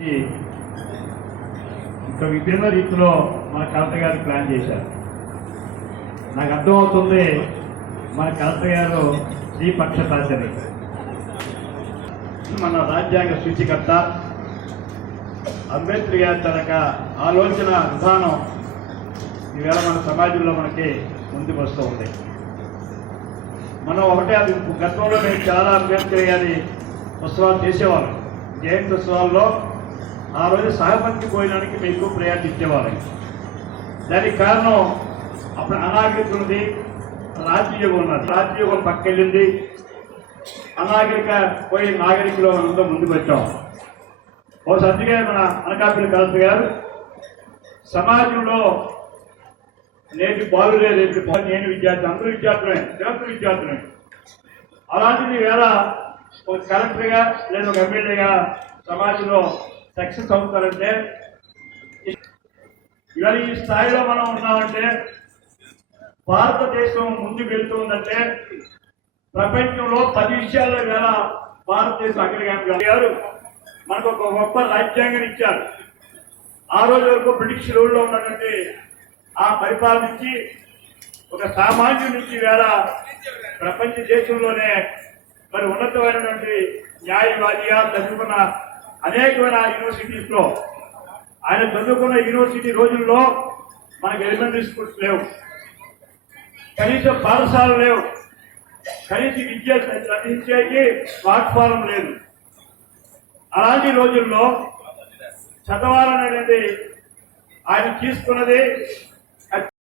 ఇంకా విభిన్న రీతిలో మన కలెక్టర్ గారు ప్లాన్ చేశారు. నాకు అర్థమవుతుంది మన కలెక్టర్ గారు శ్రీపక్షపాతని. మన రాజ్యాంగ సృష్టికర్త అంబేద్కర్ గారి తనక ఆలోచన విధానం ఈవేళ మన సమాజంలో మనకి ముందుకు వస్తూ ఉంది. మనం ఒకటే అది గతంలో మేము చాలా అంబేద్కర్ గారి ఉత్సవాలు చేసేవాళ్ళం. జయంతి ఉత్సవాల్లో ఆ రోజు సహపంక్తి పోయడానికి మీకు ప్రయాణం ఇచ్చేవాళ్ళం. దానికి కారణం అప్పుడు అనాగరికత ఉంది, రాజకీయం ఉన్నది. రాజకీయం పక్కెళ్ళింది, అనాగరిక పోయి నాగరికలో మనంతా ముందుకు వచ్చాం. ఒక అందుకే మన అనకాపల్లి కలెక్టర్ గారు సమాజంలో నేటి బాలులే రేపు నేను విద్యార్థి, అందరూ విద్యార్థులే, జగత్తు విద్యార్థులే. అలాంటిది వేళ ఒక కలెక్టర్గా లేదా ఒక ఎమ్మెల్యేగా సమాజంలో సక్సెస్ అవుతారంటే ఇవాళ ఈ స్థాయిలో మనం ఉన్నామంటే భారతదేశం ముందుకు వెళ్తూ ఉందంటే ప్రపంచంలో 10 విషయాల్లో వేళ భారతదేశం అగ్రగామి గారు మనకు ఒక గొప్ప రాజ్యాంగం ఇచ్చారు. ఆ రోజు వరకు బ్రిటిష్ రూల్లో ఉన్నటువంటి ఆ పరిపాలన నుంచి ఒక సామాన్యుడి నుంచి వేళ ప్రపంచ దేశంలోనే మరి ఉన్నతమైనటువంటి న్యాయవాదిగా చదువుకున్న అనేకమైన యూనివర్సిటీస్ లో ఆయన చదువుకున్న యూనివర్సిటీ రోజుల్లో మనకు ఎలిమెంటరీ స్కూల్స్ లేవు, కనీసం పాఠశాలలు లేవు, కనీసం విద్య అందించేకి ప్లాట్ఫారం లేదు. అలాంటి రోజుల్లో చదవాలనేది ఆయన తీసుకున్నది